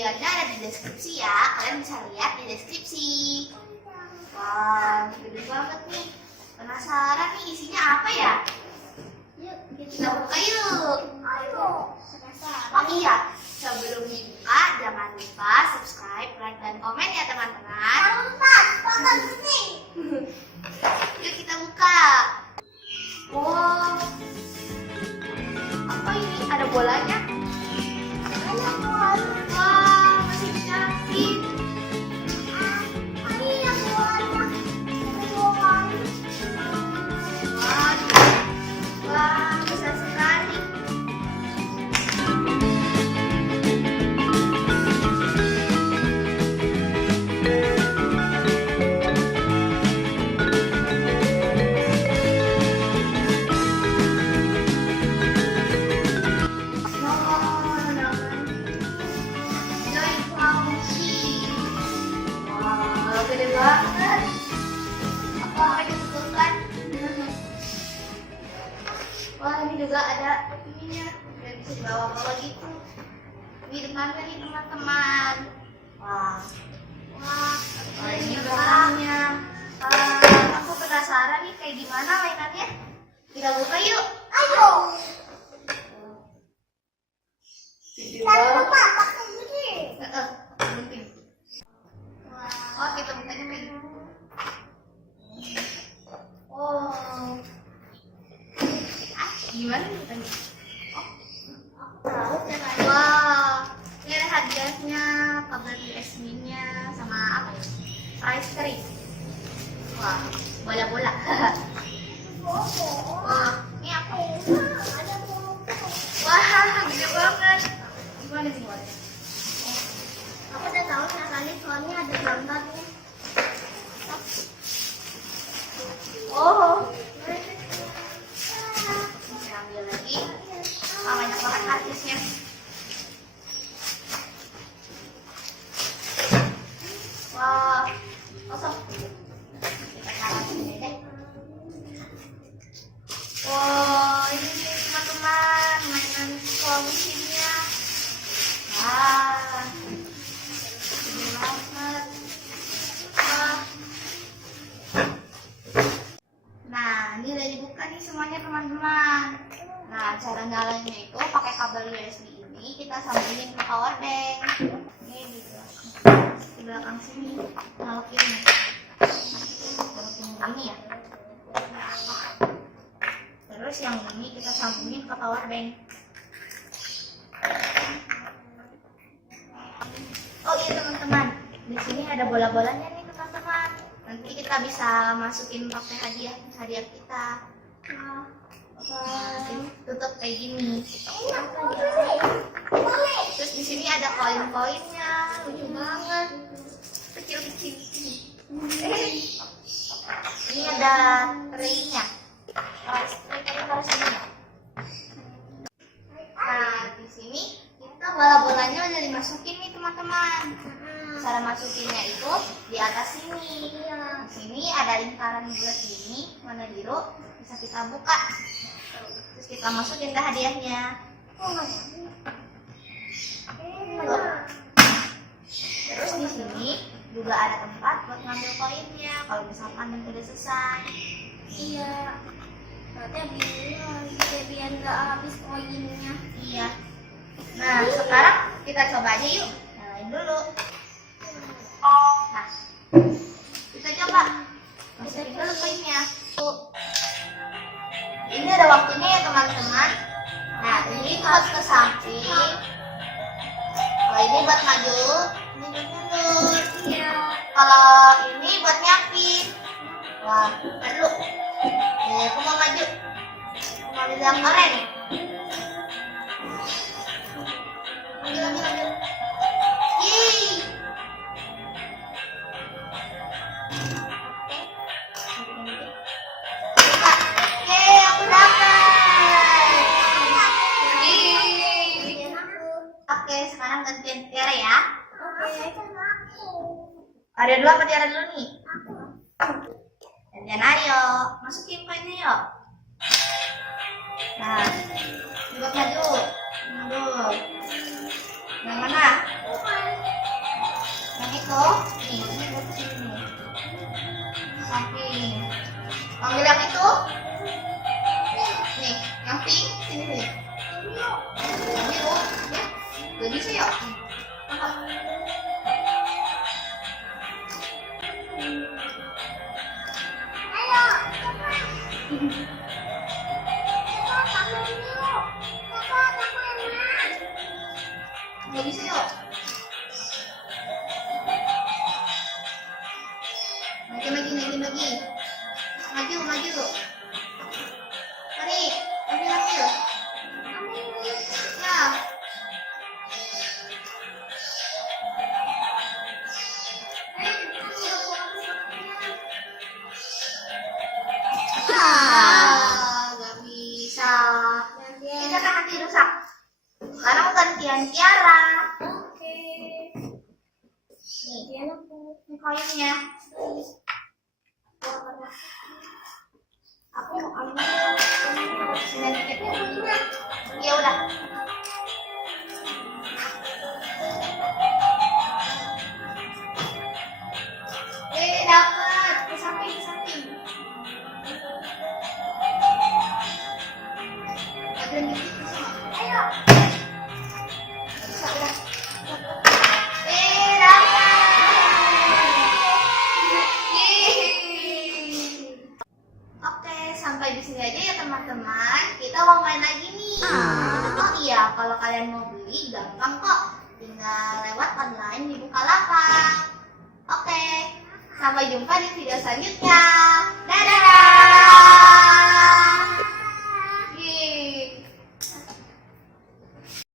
videonya ada di deskripsi ya. Kalian bisa lihat di deskripsi. Wah, gede banget nih. Penasaran nih isinya apa ya? Yuk, kita buka yuk. Ayo. Oh iya, sebelum dibuka jangan lupa subscribe, like, dan komen ya teman-teman. Jangan lupa, tonton penting. Yuk kita buka. Wow, apa ini? Ada bolanya? Ada bola. Wah, masih dicapin. Ini yang bolanya. Wah, besar sekali. Gede banget. Apa aja ditutupkan? Wah, ini juga ada ininya, dan bisa dibawa-bawa gitu. Ini depannya nih teman-teman. Wah, ini belakangnya. Aku penasaran nih kayak gimana mainannya. Kita buka yuk. Ayo. Jangan lupa pakai gini. Oh, kita bukanya kayak gitu. Oh. Gimana bukanya? Oh, aku tahu caranya. Wah, ini ada hadiahnya, kabel USB-nya, sama apa ya? Ice cream. Wah, bola-bola. Wah, ini apa? Ada bola. Wah, gede banget. Gimana sih, Wak? Aku udah tahu caranya, soalnya ada gambarnya. Oh, bisa ambil lagi. Banyak banget artisnya. Wah, kosong. Kita taruh sini deh. Wah, ini nih teman-teman, mainan sekolah mesinnya. Wah. Nah, ini udah dibuka nih semuanya teman-teman. Nah, cara nyalanya itu pakai kabel USB ini kita sambungin ke power bank. Ini di belakang sini, nyalokin ini ya. Terus yang ini kita sambungin ke power bank. Oh iya teman-teman, di sini ada bola-bolanya nih teman-teman. Nanti kita bisa masukin pakai hadiah kita. Tutup kayak gini. Terus di sini ada koin-koinnya, lucu banget, kecil-kecil. Ini ada tray-nya. Taruh sini. Nah, di sini kita bola-bolanya udah dimasukin nih teman-teman. Cara masukinnya itu di atas sini. Di sini ada lingkaran bulat ini, warna biru, bisa kita buka. Terus kita masukin ke hadiahnya. Terus di sini juga ada tempat buat ngambil koinnya kalau misalkan udah selesai. Iya. Berarti biar nggak habis koinnya. Iya. Nah, sekarang kita coba aja yuk. Nyalain dulu. Nah, kita coba masukin dulu koinnya. Ini ada waktunya ya teman-teman. Nah, ini buat ke samping. Kalau ini buat maju, ini buat mundur. Iya. Kalau ini buat nyapin. Wah, dulu. Aku mau maju. Aku mau bilang keren. Maju. Yeay. Oke, sekarang gantian Tiara ya. Ada dulu apa Tiara dulu nih? Gantian ayo, masukin koinnya yuk. Nah, buat maju, mundur. Yang mana? So, nih, ini ke sini. Samping. Panggil yang itu. Nih, yang pink, sini sini. Yang biru, ya. Gak bisa ya? Tangkap. Ayo, nggak bisa yuk. Lagi. Maju. Tarik, ambil. Ya. Nggak bisa. Kita kan nanti rusak. Sekarang gantian Tiara. Oke. Nih, Dia aku. ini koinnya. Aku mau ambil. Dan tiketnya punya. Ya udah. Dapat. Ke samping. Ada yang di situ sama. Ayo. Bisa udah. Oke, sampai di sini aja ya teman-teman. Kita mau main lagi nih. Oh iya, kalau kalian mau beli gampang kok. Tinggal lewat online di Bukalapak. Oke, sampai jumpa di video selanjutnya.